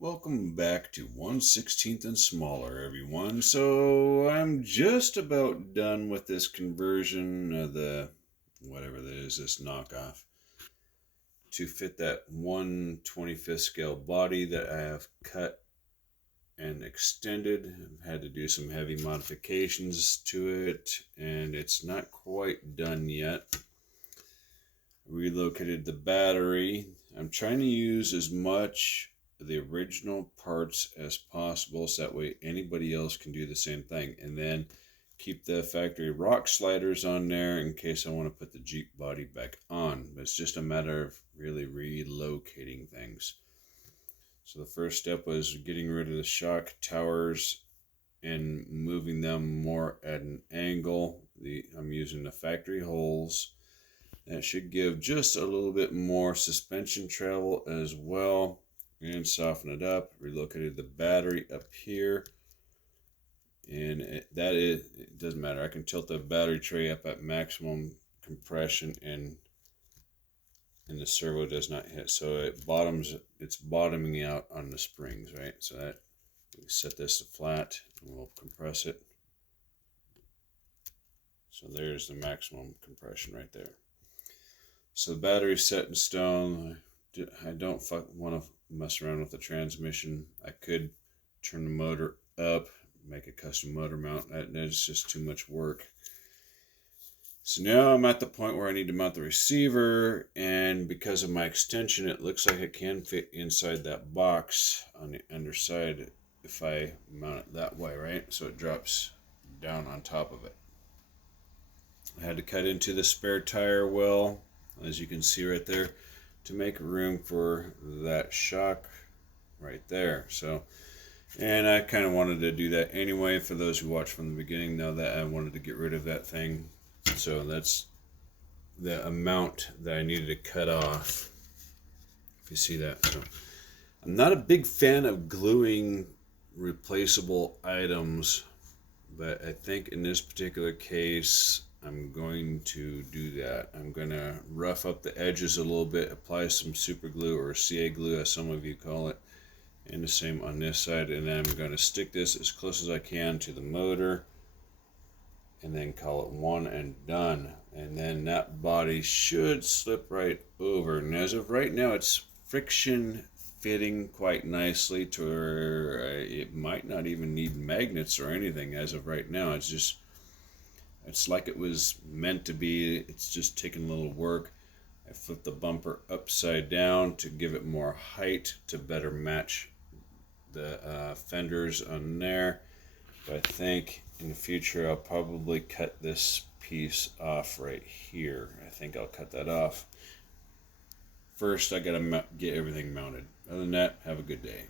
Welcome back to 1/16 and smaller, everyone. So I'm just about done with this conversion of the whatever that is, this knockoff, to fit that 1/25th scale body that I have cut and extended. I've had to do some heavy modifications to it, and it's not quite done yet. Relocated the battery. I'm trying to use as much the original parts as possible so that way anybody else can do the same thing, and then keep the factory rock sliders on there in case I want to put the Jeep body back on. But it's just a matter of really relocating things. So the first step was getting rid of the shock towers and moving them more at an angle. I'm using the factory holes. That should give just a little bit more suspension travel as well, and soften it up. Relocated the battery up here, and it doesn't matter. I can tilt the battery tray up at maximum compression, and the servo does not hit, so it's bottoming out on the springs, right? So that we set this to flat and we'll compress it. So there's the maximum compression right there. So the battery's set in stone. I don't want to mess around with the transmission. I could turn the motor up, make a custom motor mount. That's just too much work. So now I'm at the point where I need to mount the receiver, and because of my extension, it looks like it can fit inside that box on the underside if I mount it that way, right? So it drops down on top of it. I had to cut into the spare tire well, as you can see right there, to make room for that shock right there. So, and I kind of wanted to do that anyway. For those who watched from the beginning know that I wanted to get rid of that thing. So that's the amount that I needed to cut off, if you see that. So I'm not a big fan of gluing replaceable items, but I think in this particular case I'm going to do that. I'm going to rough up the edges a little bit, apply some super glue or CA glue as some of you call it, and the same on this side, and then I'm going to stick this as close as I can to the motor and then call it one and done. And then that body should slip right over, and as of right now it's friction fitting quite nicely to where it might not even need magnets or anything. As of right now, it's like it was meant to be. It's just taking a little work. I flipped the bumper upside down to give it more height to better match the fenders on there. But I think in the future I'll probably cut this piece off right here. I think I'll cut that off. First I gotta get everything mounted. Other than that, have a good day.